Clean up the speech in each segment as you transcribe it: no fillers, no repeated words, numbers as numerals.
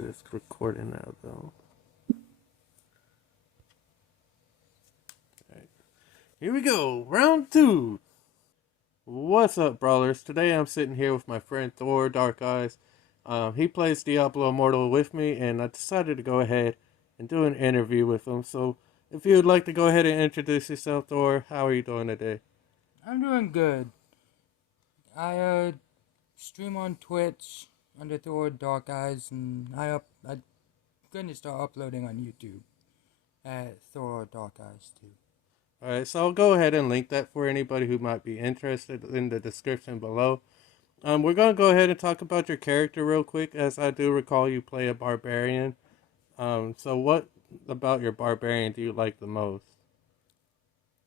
It's recording now, though. Alright. Here we go. Round 2. What's up, brawlers? Today I'm sitting here with my friend Thor, Dark Eyes. He plays Diablo Immortal with me, and I decided to go ahead and do an interview with him. So, if you would like to go ahead and introduce yourself, Thor, how are you doing today? I'm doing good. I stream on Twitch under Thor Dark Eyes, and I'm gonna start uploading on YouTube at Thor Dark Eyes too. Alright, so I'll go ahead and link that for anybody who might be interested in the description below. We're going to go ahead and talk about your character real quick, as I do recall you play a barbarian. So what about your barbarian do you like the most?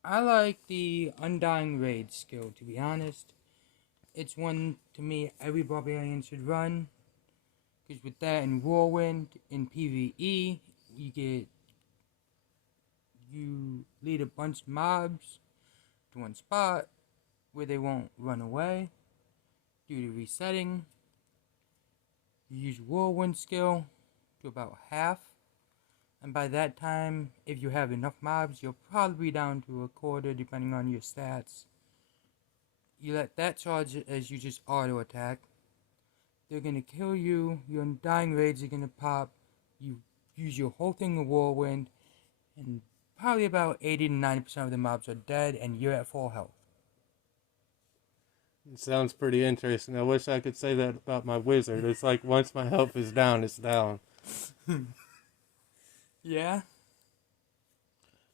I like the Undying Raid skill. To be honest, it's one to me every barbarian should run. Because with that and Whirlwind in PvE, you lead a bunch of mobs to one spot where they won't run away due to resetting. You use Whirlwind skill to about half, and by that time, if you have enough mobs, you'll probably be down to a quarter depending on your stats. You let that charge as you just auto attack. They're gonna kill you, your Undying Raids are gonna pop, you use your whole thing of Whirlwind, and probably about 80 to 90% of the mobs are dead, and you're at full health. It sounds pretty interesting. I wish I could say that about my wizard. It's like once my health is down, it's down. Yeah?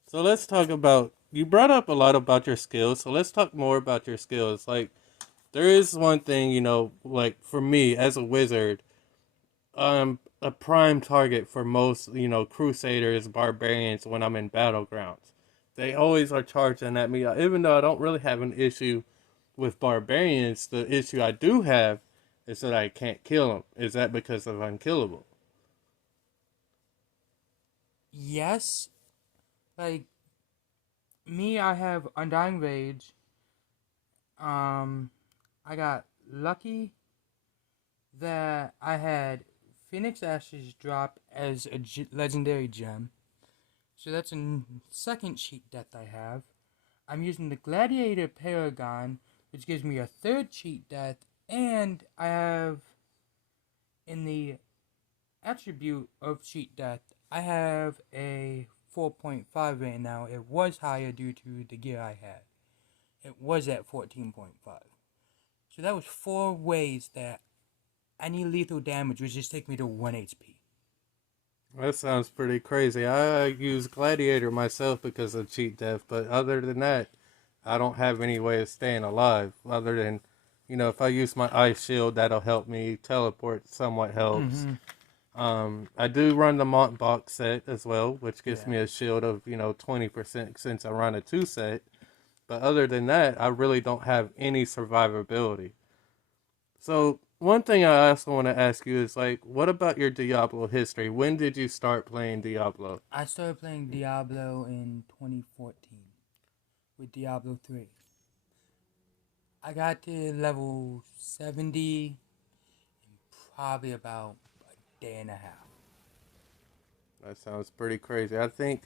So let's talk about, you brought up a lot about your skills, so let's talk more about your skills. Like, there is one thing, like for me as a wizard, a prime target for most, crusaders, barbarians when I'm in battlegrounds. They always are charging at me, even though I don't really have an issue with barbarians. The issue I do have is that I can't kill them. Is that because of unkillable? Yes. Like, me, I have Undying Rage. I got lucky that I had Phoenix Ashes drop as a legendary gem. So that's a second cheat death I have. I'm using the Gladiator Paragon, which gives me a third cheat death, and I have in the attribute of cheat death, I have a 4.5 right now. It was higher due to the gear I had. It was at 14.5. So that was 4 ways that any lethal damage would just take me to 1 HP. That sounds pretty crazy. I use Gladiator myself because of cheat death, but other than that, I don't have any way of staying alive. Other than, if I use my ice shield, that'll help me. Teleport somewhat helps. Mm-hmm. I do run the Mont box set as well, which gives Yeah. me a shield of 20% since I run a 2 set. But other than that, I really don't have any survivability. So one thing I also want to ask you is like, what about your Diablo history? When did you start playing Diablo? I started playing Diablo in 2014 with Diablo 3. I got to level 70 in probably about a day and a half. That sounds pretty crazy. I think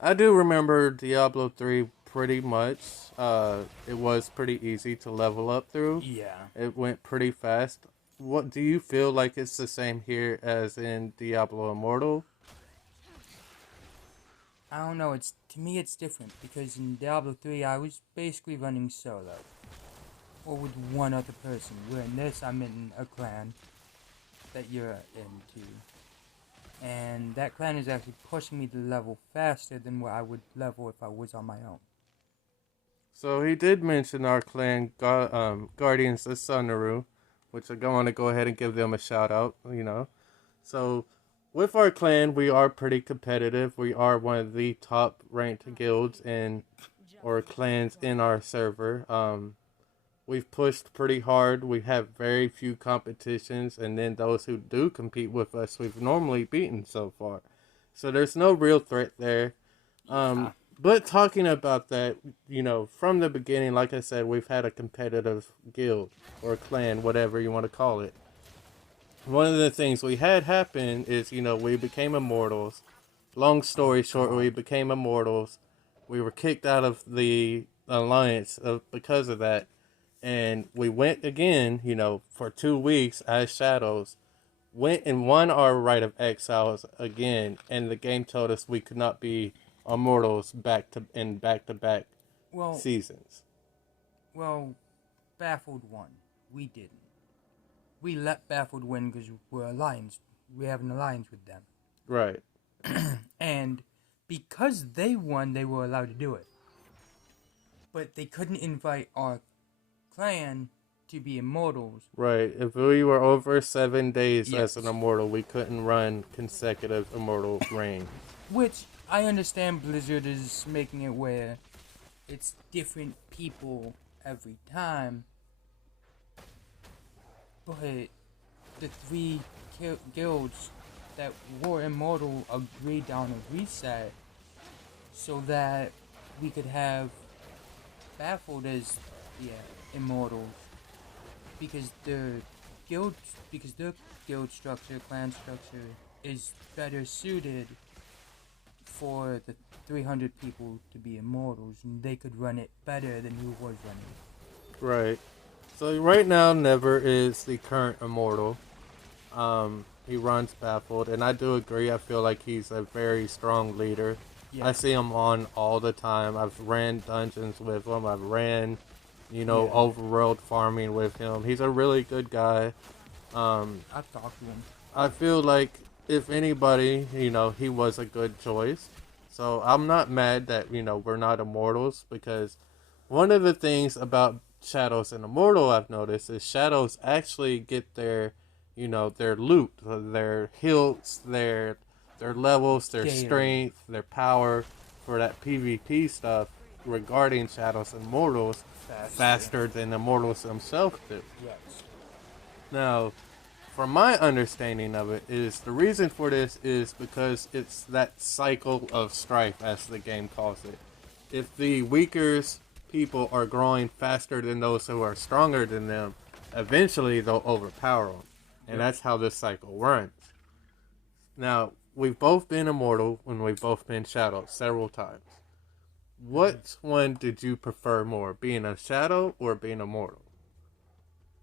I do remember Diablo 3 pretty much. It was pretty easy to level up through. Yeah. It went pretty fast. What do you feel like it's the same here as in Diablo Immortal? I don't know, to me it's different because in Diablo 3 I was basically running solo or with one other person, where in this I'm in a clan that you're into. And that clan is actually pushing me to level faster than where I would level if I was on my own. So he did mention our clan, Guardians of Sunnaru, which I'm going to go ahead and give them a shout out. So with our clan, we are pretty competitive. We are one of the top ranked guilds or clans in our server. We've pushed pretty hard. We have very few competitions, and then those who do compete with us, we've normally beaten so far. So there's no real threat there. Yeah. But talking about that, from the beginning, like I said, we've had a competitive guild or clan, whatever you want to call it. one of the things we had happen is, we became immortals. Long Oh story short, we God. became immortals. We were kicked out of the alliance because of that. And we went again, for 2 weeks as shadows. Went and won our right of exiles again. And the game told us we could not be immortals back to back Well, seasons. well, Baffled won. We didn't. We let Baffled win because we're alliance. We have an alliance with them. Right. And because they won, they were allowed to do it. But they couldn't invite our clan to be immortals. Right. If we were over 7 days as an Yes. immortal, we couldn't run consecutive immortal reigns. Which I understand Blizzard is making it where it's different people every time. But the three guilds that were immortal agreed on a reset so that we could have Baffled as the immortals because guild their guild structure, clan structure is better suited for the 300 people to be immortals, and they could run it better than who was running it. Right. So right now, Never is the current immortal. He runs Baffled, and I do agree. I feel like he's a very strong leader. Yeah, I see him on all the time. I've ran dungeons with him. I've ran, yeah. overworld farming with him. He's a really good guy. I've talked to him. I feel like if anybody, he was a good choice. So I'm not mad that, we're not immortals because one of the things about Shadows and Immortal I've noticed is Shadows actually get their loot, their hilts, their levels, their Daily. strength, their power for that PvP stuff regarding Shadows and Immortals Faster. faster than Immortals themselves do. Yes. Now, from my understanding of it, is the reason for this is because it's that cycle of strife, as the game calls it. If the weaker people are growing faster than those who are stronger than them, eventually they'll overpower them, and Yep. that's how this cycle runs. Now, we've both been immortal and we've both been shadow several times. Mm-hmm. What one did you prefer more, being a shadow or being immortal?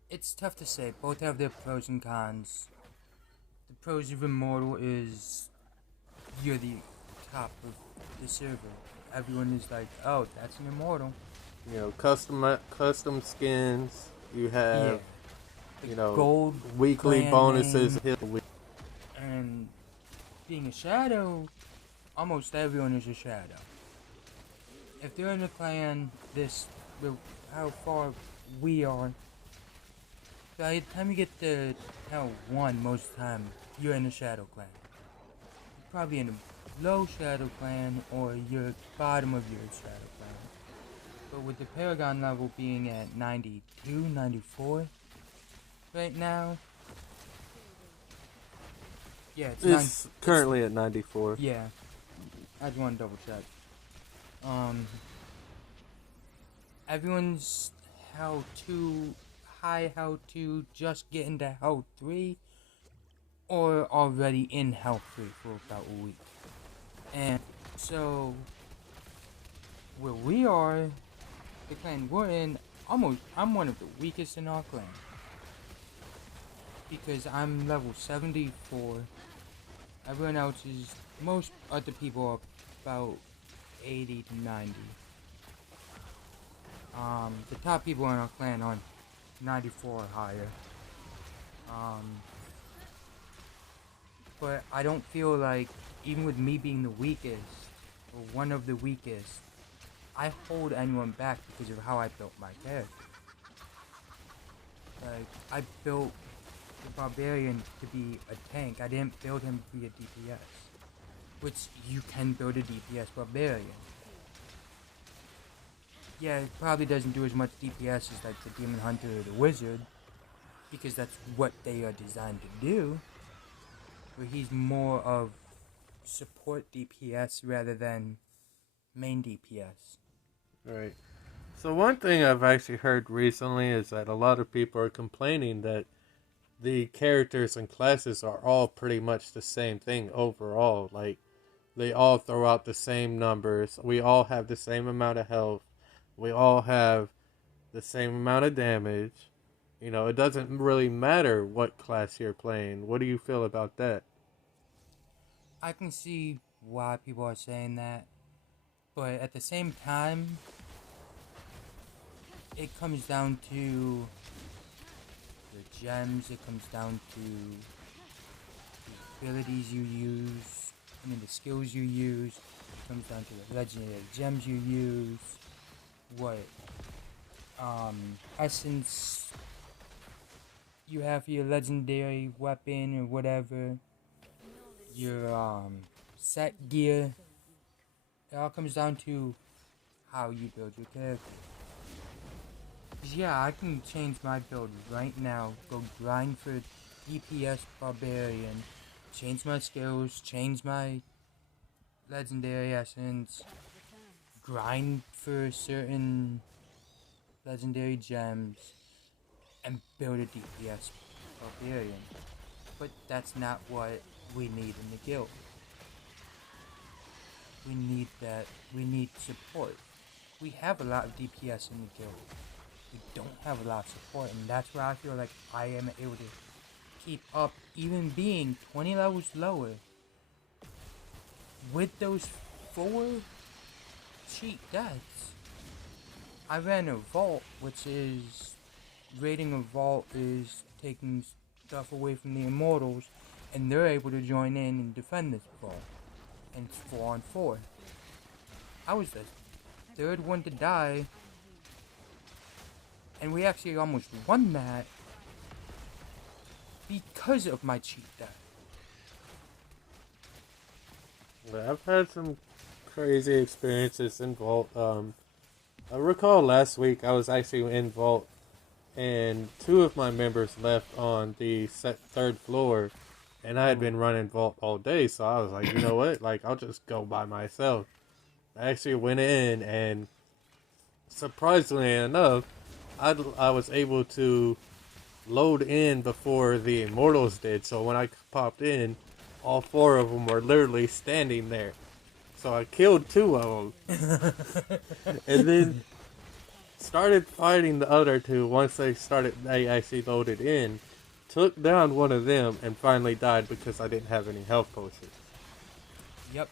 It's tough to say. Both have their pros and cons. The pros of Immortal is you're the top of the server. Everyone is like, oh, that's an Immortal. Custom skins. You Yeah. have The you know, gold weekly clan bonuses. name and being a shadow, almost everyone is a shadow. If they're in a clan, how far we are, by the time you get to hell 1, most of the time, you're in a shadow clan. You're probably in a low shadow clan, or you're bottom of your shadow clan. But with the Paragon level being at 92, 94 right now, yeah, It's currently at 94. yeah, I just want to double check. Um, everyone's how to how to just get into Hell 3 or already in Hell 3 for about a week. And so, where we are, the clan we're in, I'm one of the weakest in our clan. Because I'm level 74. Everyone else is, most other people are about 80 to 90. The top people in our clan are 94 or higher. But I don't feel like, even with me being the weakest, or one of the weakest, I hold anyone back because of how I built my character. Like, I built the barbarian to be a tank. I didn't build him to be a DPS. Which, you can build a DPS barbarian. Yeah, it probably doesn't do as much DPS as like the Demon Hunter or the Wizard, because that's what they are designed to do. But he's more of support DPS rather than main DPS. Right. So one thing I've actually heard recently is that a lot of people are complaining that the characters and classes are all pretty much the same thing overall. Like, they all throw out the same numbers. We all have the same amount of health. We all have the same amount of damage. You know, it doesn't really matter what class you're playing. What do you feel about that? I can see why people are saying that, but at the same time, it comes down to the gems, it comes down to the abilities you use, the skills you use, it comes down to the legendary gems you use, what essence you have for your legendary weapon or whatever, your set gear. It all comes down to how you build your character. 'Cause yeah, I can change my build right now, go grind for DPS barbarian, change my skills, change my legendary essence, grind for certain legendary gems, and build a DPS barbarian. But that's not what we need in the guild. We need that. We need support. We have a lot of DPS in the guild. We don't have a lot of support, and that's where I feel like I am able to keep up, even being 20 levels lower. With those 4 cheat deaths, I ran a vault, which is raiding a vault is taking stuff away from the immortals, and they're able to join in and defend this vault. And it's 4 on 4. I was the 3rd one to die, and we actually almost won that because of my cheat death. I've had some crazy experiences in Vault. I recall last week I was actually in Vault, and 2 of my members left on the 3rd floor, and I had been running Vault all day, so I was like, you know what? Like, I'll just go by myself. I actually went in, and surprisingly enough, I was able to load in before the Immortals did. So when I popped in, all 4 of them were literally standing there. So I killed 2 of them, and then started fighting the other 2 once they actually loaded in. Took down one of them and finally died because I didn't have any health potions. Yep.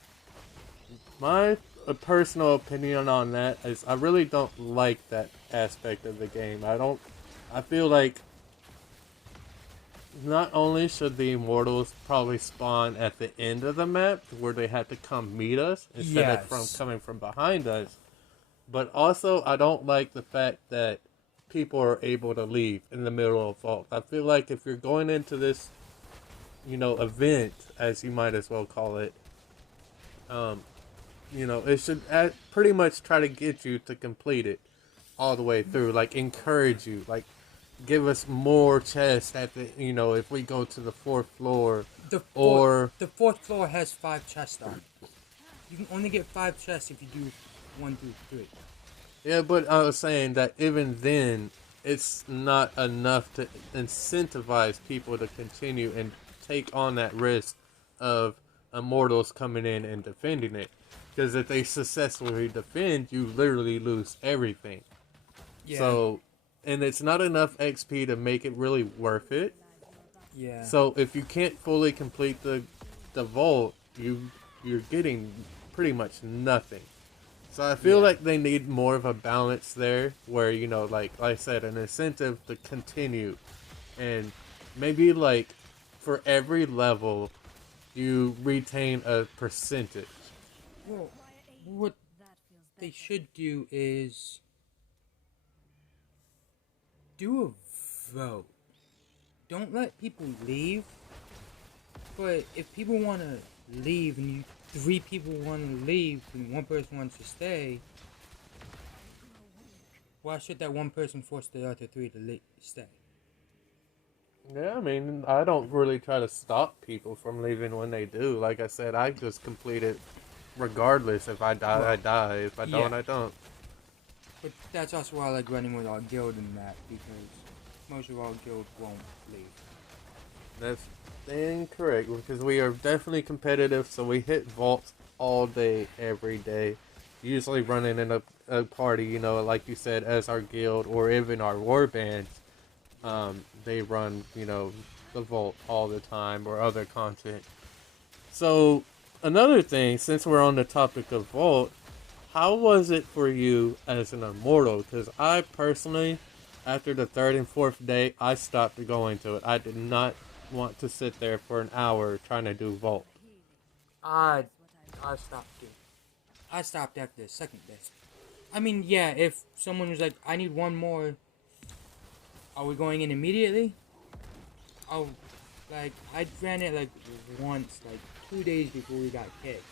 My personal opinion on that is I really don't like that aspect of the game. I feel like not only should the Immortals probably spawn at the end of the map where they have to come meet us instead of from Yes. coming from behind us, but also I don't like the fact that people are able to leave in the middle of Vault. I feel like if you're going into this, event, as you might as well call it, it should pretty much try to get you to complete it all the way through. Like, encourage you. Like, give us more chests at the, if we go to the 4th floor. The 4th floor has 5 chests on it. You can only get 5 chests if you do 1 through 3. Yeah, but I was saying that even then, it's not enough to incentivize people to continue and take on that risk of Immortals coming in and defending it. Because if they successfully defend, you literally lose everything. Yeah. So, and it's not enough XP to make it really worth it. Yeah. So if you can't fully complete the vault, you're getting pretty much nothing. So I feel like they need more of a balance there, where like I said, an incentive to continue, and maybe like for every level, you retain a percentage. Well, what they should do is do a vote. Don't let people leave. But if people want to leave and 3 people want to leave and 1 person wants to stay, why should that 1 person force the other 3 to stay? Yeah, I mean, I don't really try to stop people from leaving when they do. Like I said, I just complete it regardless. If I die, I die. If I don't, I don't. But that's also why I like running with our guild in that, because most of our guild won't leave. That's incorrect because we are definitely competitive. So we hit vaults all day, every day. Usually running in a party, you know, like you said, as our guild or even our war bands. They run, you know, the vault all the time or other content. So another thing, since we're on the topic of vault, how was it for you as an immortal? Because I personally, after the third and fourth day, I stopped going to it. I did not want to sit there for an hour trying to do vault. I I stopped it. I stopped after the second day. I mean, yeah, if someone was like, I need one more, are we going in immediately? Oh, like, I ran it like once, like 2 days before we got kicked.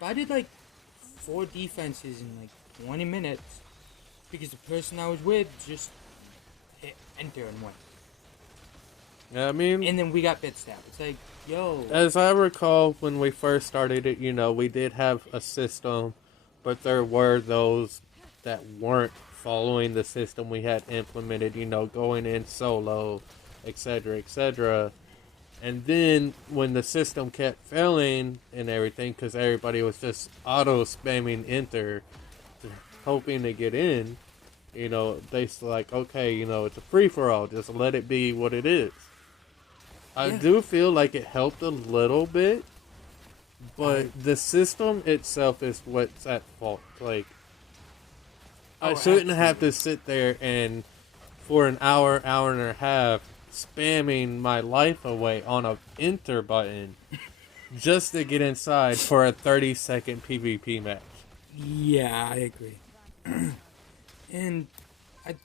But I did like 4 defenses in like 20 minutes because the person I was with just hit enter and went. I mean, And then we got bit stabbed. It's like, yo. as I recall, when we first started it, you know, we did have a system, but there were those that weren't following the system we had implemented, you know, going in solo, etc., etc. And then when the system kept failing and everything, because everybody was just auto spamming enter, hoping to get in, you know, they like, okay, you know, it's a free for all, just let it be what it is. I Yeah. do feel like it helped a little bit, but the system itself is what's at fault. Like, I Oh, shouldn't have absolutely. to sit there and for an hour, hour and a half, spamming my life away on a enter button just to get inside for a 30-second PvP match. Yeah, I agree. And I,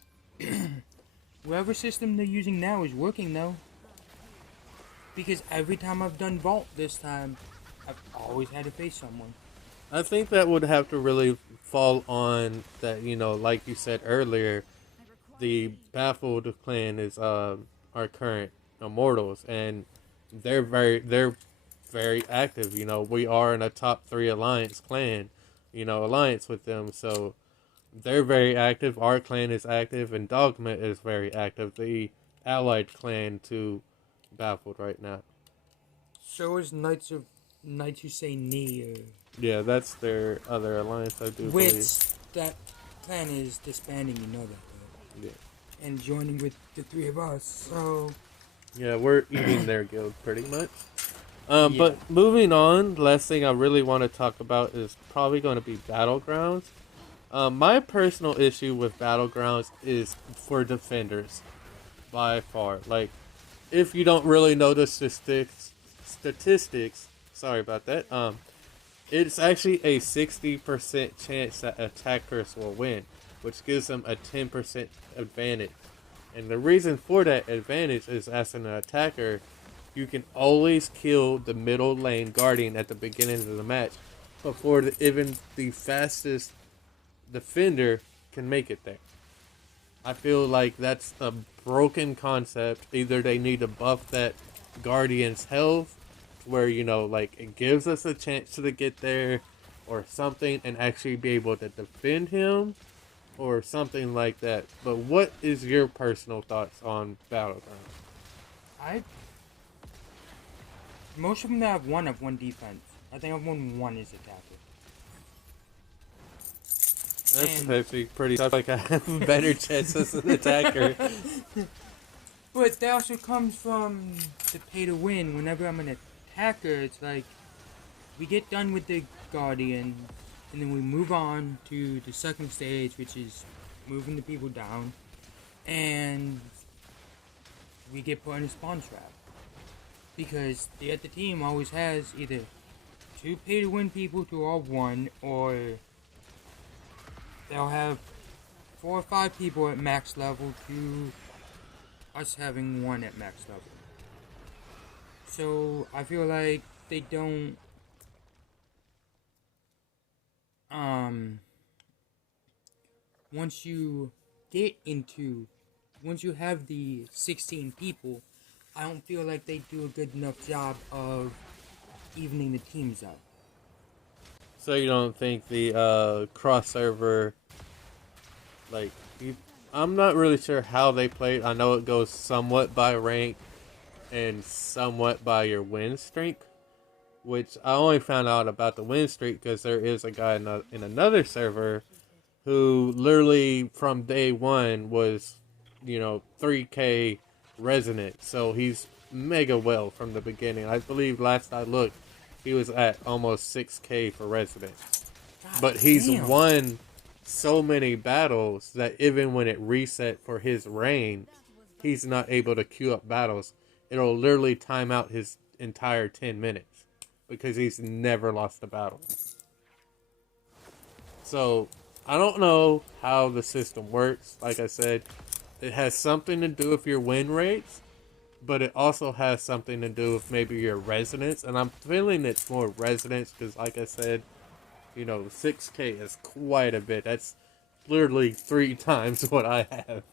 whatever system they're using now is working though. Because every time I've done Vault this time, I've always had to face someone. I think that would have to really fall on that, you know, like you said earlier, the Baffled clan is our current immortals, and they're very active. You know, we are in a top three alliance clan, you know, alliance with them, so they're very active. Our clan is active, and Dogma is very active. The allied clan to Baffled right now. So is Knights Who Say Knee, Yeah, that's their other alliance, I do believe. which that clan is disbanding. You know that, Yeah. though, and joining with the three of us. So Yeah, we're eating their guild pretty much. yeah. But moving on, last thing I really want to talk about is probably going to be Battlegrounds. My personal issue with Battlegrounds is for defenders, by far. Like, if you don't really know the statistics, sorry about that. It's actually a 60% chance that attackers will win, which gives them a 10% advantage. And the reason for that advantage is as an attacker, you can always kill the middle lane guardian at the beginning of the match before even the fastest defender can make it there. I feel like that's a broken concept. Either they need to buff that guardian's health, where, you know, like, it gives us a chance to get there, or something, and actually be able to defend him, or something like that. But what is your personal thoughts on Battlegrounds? I most of them that have won defense. I think I've won one as attacker. That's And actually pretty tough. Like, I have a better chance as an attacker. but that also comes from the pay to win. Whenever I'm an attacker, it's like we get done with the guardian, and then we move on to the second stage, which is moving the people down, and we get put in a spawn trap because the other team always has either two pay to win people to all one, or they'll have 4 or 5 people at max level to us having one at max level. So I feel like they don't um once you get into once you have the 16 people, I don't feel like they do a good enough job of evening the teams out. So you don't think the cross server, like, you, I'm not really sure how they play it. I know it goes somewhat by rank, and somewhat by your win streak. Which I only found out about the win streak because there is a guy in another server who literally from day one was, 3K resonant. So he's mega well from the beginning. I believe last I looked, he was at almost 6K for resonant. God But he's damn. won so many battles that even when it reset for his reign, he's not able to queue up battles. It'll literally time out his entire 10 minutes because he's never lost a battle. So I don't know how the system works. Like I said, it has something to do with your win rates, but it also has something to do with maybe your resonance. And I'm feeling it's more resonance because, like I said, 6K is quite a bit. That's literally 3 times what I have.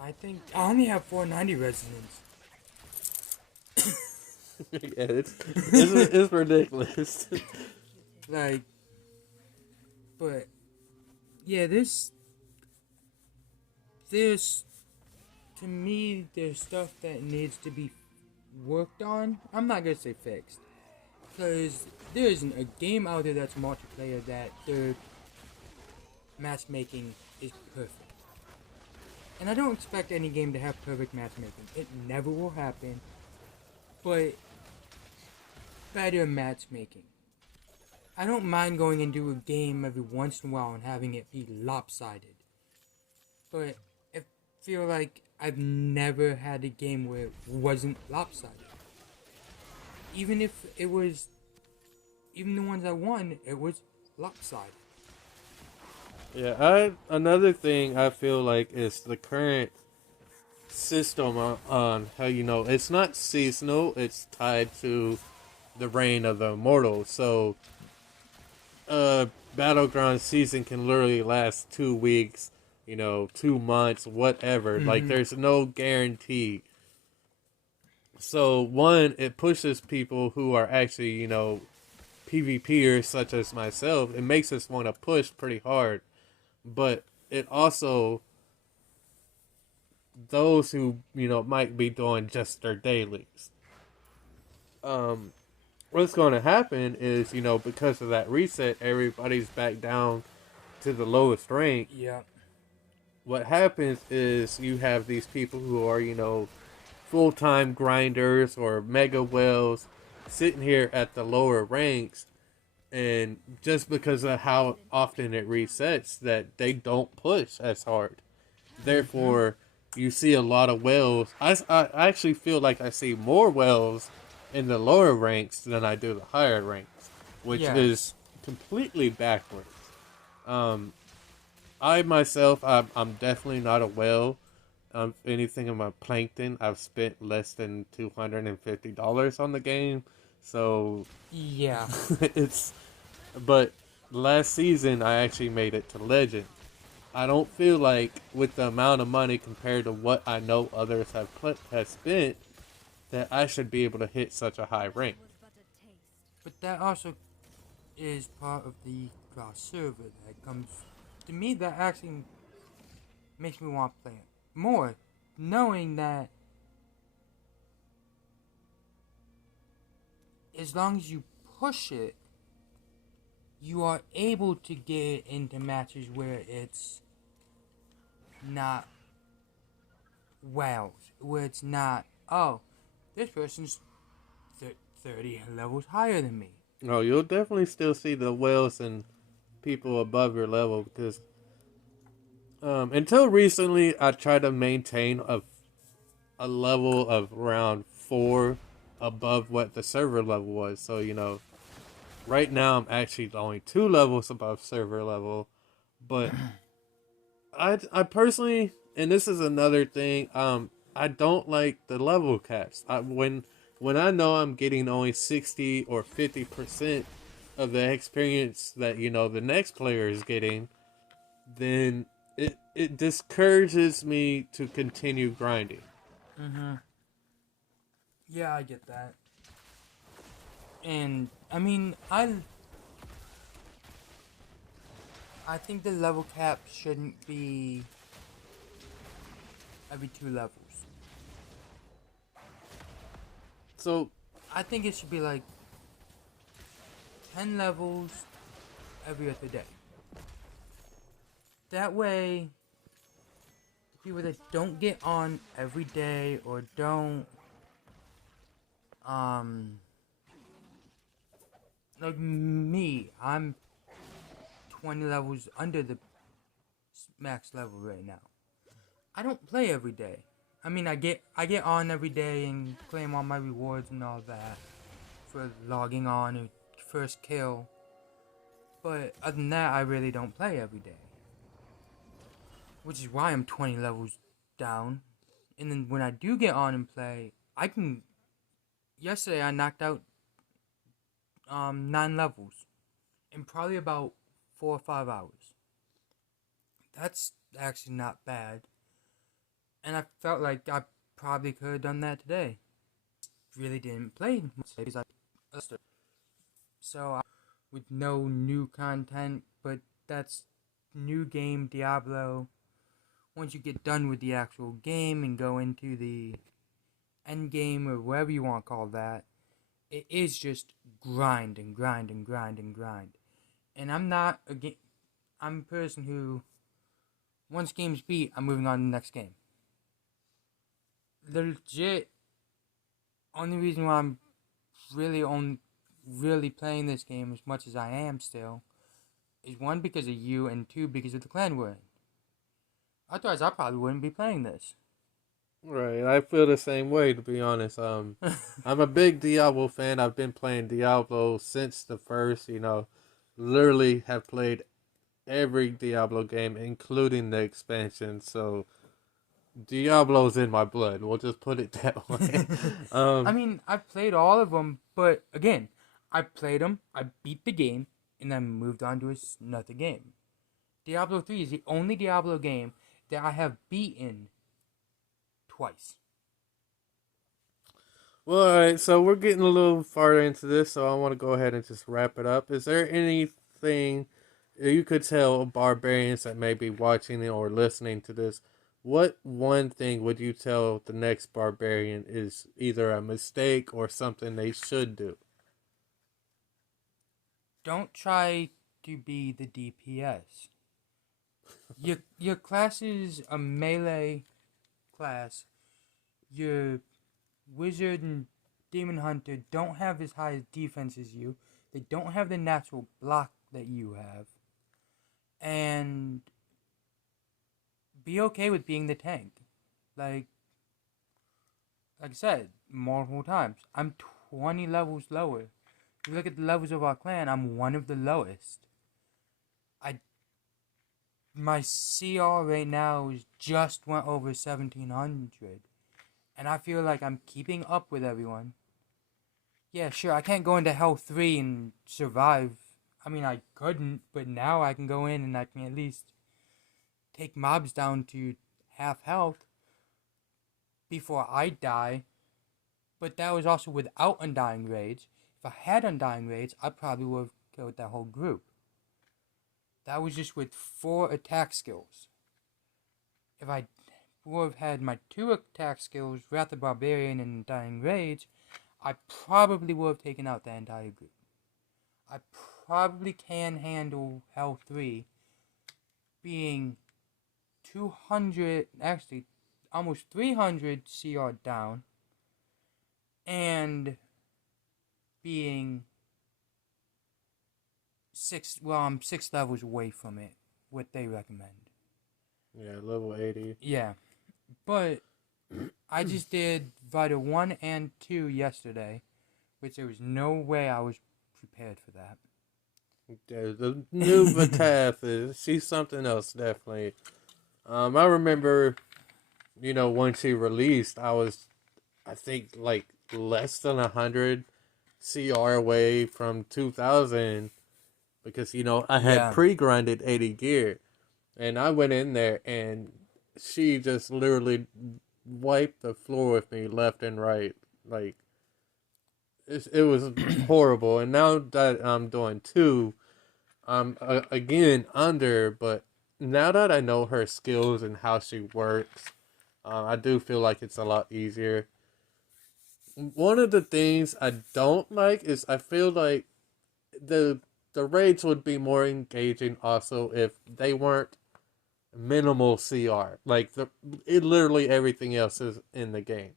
I think I only have 490 resonance. Yeah, it's ridiculous. Like, but yeah, there's to me there's stuff that needs to be worked on. I'm not gonna say fixed, because there isn't a game out there that's multiplayer that their matchmaking is perfect. And I don't expect any game to have perfect matchmaking. It never will happen. But better matchmaking. I don't mind going into a game every once in a while and having it be lopsided. But I feel like I've never had a game where it wasn't lopsided. Even if it was, even the ones I won, it was lopsided. Yeah, another thing I feel like is the current system on how it's not seasonal, it's tied to the reign of the immortal. So battleground season can literally last 2 weeks, 2 months, whatever. Like there's no guarantee. So one, it pushes people who are actually, PvPers such as myself. It makes us want to push pretty hard. But it also those who, might be doing just their dailies. What's going to happen is, because of that reset, everybody's back down to the lowest rank. Yeah. What happens is you have these people who are, full-time grinders or mega whales sitting here at the lower ranks, and just because of how often it resets, that they don't push as hard. Therefore, you see a lot of whales. I actually feel like I see more whales in the lower ranks than I do the higher ranks, which Yes. is completely backwards. Um, I myself, I'm definitely not a whale. Anything in my plankton, I've spent less than $250 on the game, so Yeah. it's. But last season, I actually made it to legend. I don't feel like with the amount of money compared to what I know others have spent that I should be able to hit such a high rank. But that also is part of the cross server that comes to me, that actually makes me want to play it more, knowing that as long as you push it, you are able to get into matches where it's not where it's not, oh, this person's 30 levels higher than me. No, you'll definitely still see the whales and people above your level because until recently I tried to maintain a level of around 4 above what the server level was. So, right now I'm actually only 2 levels above server level. But I personally, and this is another thing, I don't like the level caps. When I know I'm getting only 60 or 50% of the experience that, the next player is getting, then it discourages me to continue grinding. Yeah, I get that. And I mean, I think the level cap shouldn't be every 2 levels. So I think it should be like 10 levels every other day. That way, people that don't get on every day or don't, um, like me, I'm 20 levels under the max level right now. I don't play every day. I mean, I get on every day and claim all my rewards and all that for logging on or first kill. But other than that, I really don't play every day, which is why I'm 20 levels down. And then when I do get on and play, I can. Yesterday I knocked out 9 levels in probably about 4 or 5 hours. That's actually not bad, and I felt like I probably could have done that today. Really didn't play much because I so with no new content, but that's new game Diablo. Once you get done with the actual game and go into the end game or whatever you want to call that, it is just grind and grind and grind and grind. And I'm not I'm a person who once game's beat, I'm moving on to the next game. The legit only reason why I'm really playing this game as much as I am still is one because of you and two because of the clan we're in. Otherwise, I probably wouldn't be playing this. right, I feel the same way to be honest. I'm a big Diablo fan. I've been playing Diablo since the first. Literally have played every Diablo game, including the expansion. So Diablo's in my blood. We'll just put it that way. I um, mean, I've played all of them, but again, I played them, I beat the game, and then moved on to another game. Diablo 3 is the only Diablo game that I have beaten twice. well, all right. So we're getting a little farther into this, so I want to go ahead and just wrap it up. Is there anything you could tell barbarians that may be watching or listening to this? What one thing would you tell the next barbarian is either a mistake or something they should do? Don't try to be the DPS. Your class is a melee class. Your wizard and demon hunter don't have as high defense as you. They don't have the natural block that you have. And be okay with being the tank. Like like I said multiple times, I'm 20 levels lower. If you look at the levels of our clan, I'm one of the lowest. I My CR right now is just went over 1700, and I feel like I'm keeping up with everyone. Yeah, sure, I can't go into Hell 3 and survive. I mean, I couldn't, but now I can go in and I can at least take mobs down to half health before I die. But that was also without Undying Rage. If I had Undying Rage, I probably would have killed that whole group. That was just with 4 attack skills. If I would have had my 2 attack skills, Wrath of Barbarian and Undying Rage, I probably would have taken out the entire group. I probably can handle Hell 3 being 200, actually almost 300 CR down, and being I'm 6 levels away from it, what they recommend. Yeah, level 80. Yeah, but I just did Vital 1 and 2 yesterday, which there was no way I was prepared for that. Yeah, the new Vitath she's something else, definitely. I remember, when she released, I think, like less than 100 CR away from 2000 because, I had Yeah. pre-grinded 80 gear. And I went in there and she just literally wiped the floor with me left and right. Like, it was horrible. And now that I'm doing two, I'm again under, but now that I know her skills and how she works, I do feel like it's a lot easier. One of the things I don't like is I feel like the the raids would be more engaging also if they weren't minimal CR. Like literally everything else is in the game.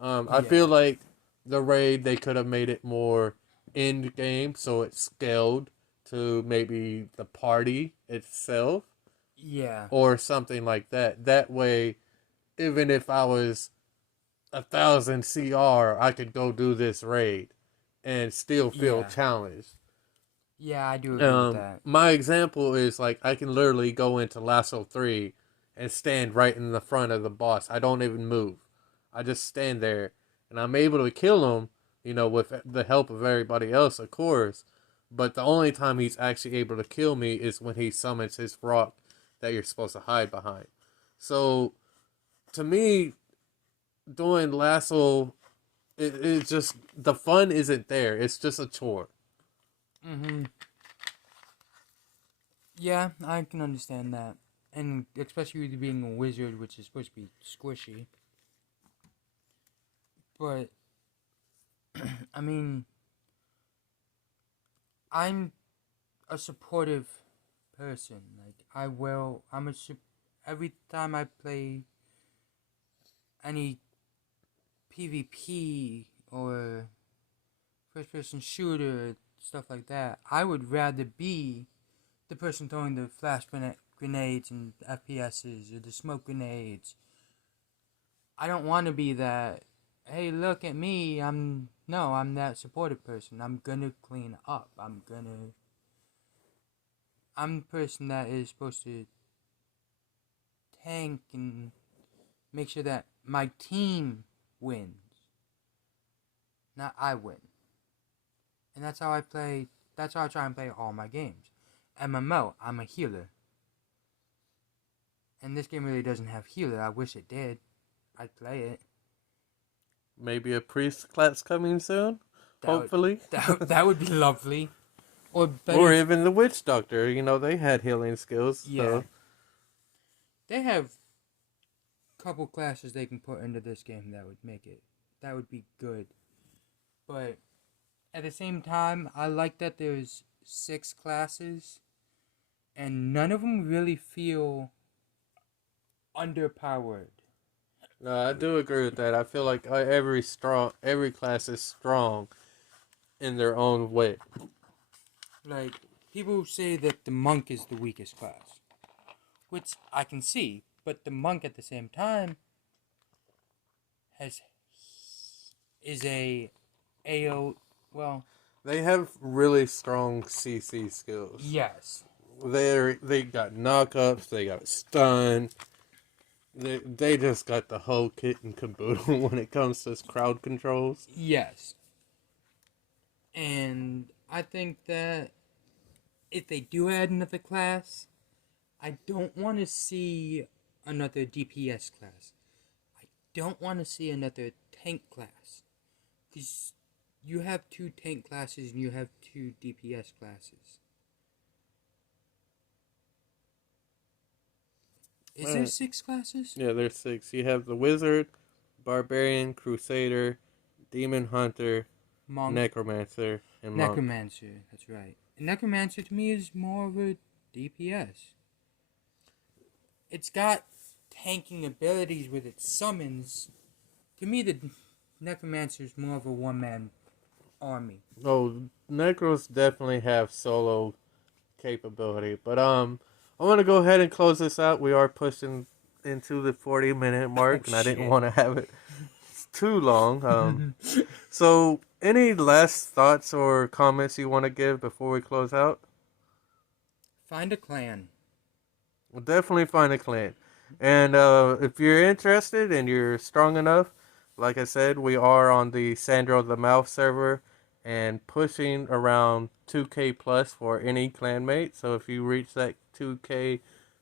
I feel Yeah. like the raid they could have made it more end game, so it scaled to maybe the party itself Yeah. or something like that. That way, even if I was 1,000 CR, I could go do this raid and still feel Yeah. challenged. Yeah, I do agree with that. My example is like I can literally go into Lasso 3 and stand right in the front of the boss. I don't even move. I just stand there and I'm able to kill him, with the help of everybody else, of course. But the only time he's actually able to kill me is when he summons his rock that you're supposed to hide behind. So to me, doing Lasso, it's just the fun isn't there. It's just a chore. Mm-hmm. Yeah, I can understand that. And especially with you being a wizard, which is supposed to be squishy. But, I mean, I'm a supportive person. Like, every time I play any PvP or first person shooter, stuff like that, I would rather be the person throwing the grenades and FPSs or the smoke grenades. I don't want to be that. Hey, look at me. I'm that supportive person. I'm gonna clean up. I'm the person that is supposed to tank and make sure that my team wins, not I win. And that's how I play. That's how I try and play all my games. MMO, I'm a healer. And this game really doesn't have healer. I wish it did. I'd play it. Maybe a priest class coming soon, That would hopefully. that would be lovely. Or Or better, even the witch doctor, they had healing skills. yeah. So They have a couple classes they can put into this game that would make it. That would be good. But at the same time, I like that there's 6 classes, and none of them really feel underpowered. no, I do agree with that. I feel like every class is strong in their own way. Like, people say that the monk is the weakest class, which I can see, but the monk at the same time has is a AO. Well, They have really strong CC skills. yes, They got knockups. They got stun. They just got the whole kit and caboodle when it comes to crowd controls. yes, and I think that if they do add another class, I don't want to see another DPS class. I don't want to see another tank class. Because you have 2 tank classes and you have 2 DPS classes. Is there 6 classes? Yeah, there's 6. You have the wizard, barbarian, crusader, demon hunter, Monk. necromancer, and monk. Necromancer, that's right. And Necromancer to me is more of a DPS. It's got tanking abilities with its summons. To me, the Necromancer is more of a one-man army. Oh, necros definitely have solo capability, but I want to go ahead and close this out. We are pushing into the 40-minute mark, and I didn't Shit. want to have it too long. So any last thoughts or comments you want to give before we close out? Find a clan. We'll definitely find a clan. And if you're interested and you're strong enough, like I said, we are on the Sandro the Mouth server and pushing around 2K plus for any clanmate. So if you reach that 2K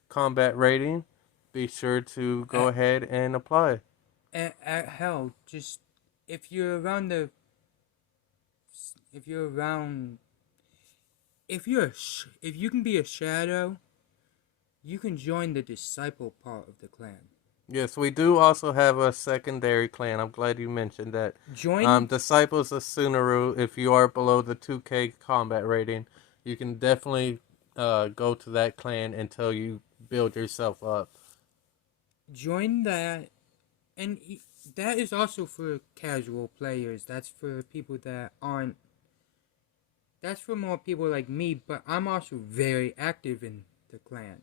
combat rating, be sure to go ahead and apply. Hell, just if you're around the, if you're around, if you can be a shadow, you can join the disciple part of the clan. Yes, we do also have a secondary clan. I'm glad you mentioned that. Join Disciples of Sunaru, if you are below the 2K combat rating, you can definitely go to that clan until you build yourself up. join that, and that is also for casual players. That's for people that aren't. That's for more people like me. But I'm also very active in the clan.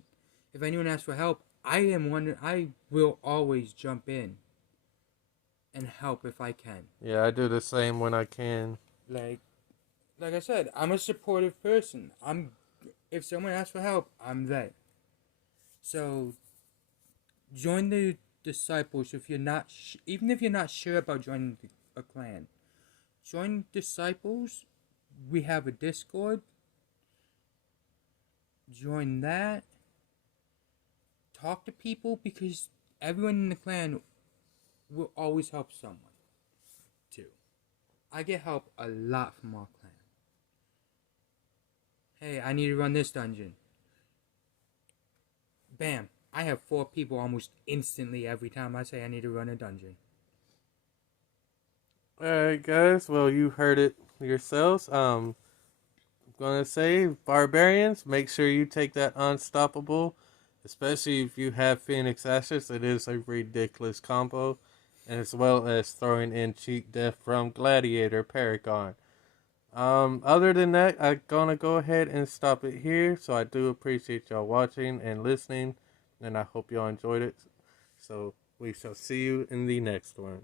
If anyone asks for help, I am one. I will always jump in and help if I can. Yeah, I do the same when I can. Like like I said, I'm a supportive person. I'm if someone asks for help, I'm there. So join the disciples if you're not even if you're not sure about joining a clan. Join disciples. We have a Discord. Join that. Talk to people because everyone in the clan will always help someone too. I get help a lot from our clan. Hey, I need to run this dungeon. Bam. I have 4 people almost instantly every time I say I need to run a dungeon. Alright, guys. Well, you heard it yourselves. I'm gonna say, barbarians, make sure you take that unstoppable, especially if you have Phoenix Ashes. It is a ridiculous combo, and as well as throwing in cheat death from Gladiator Paragon. Other than that, I'm gonna go ahead and stop it here. So I do appreciate y'all watching and listening, and I hope y'all enjoyed it. So we shall see you in the next one.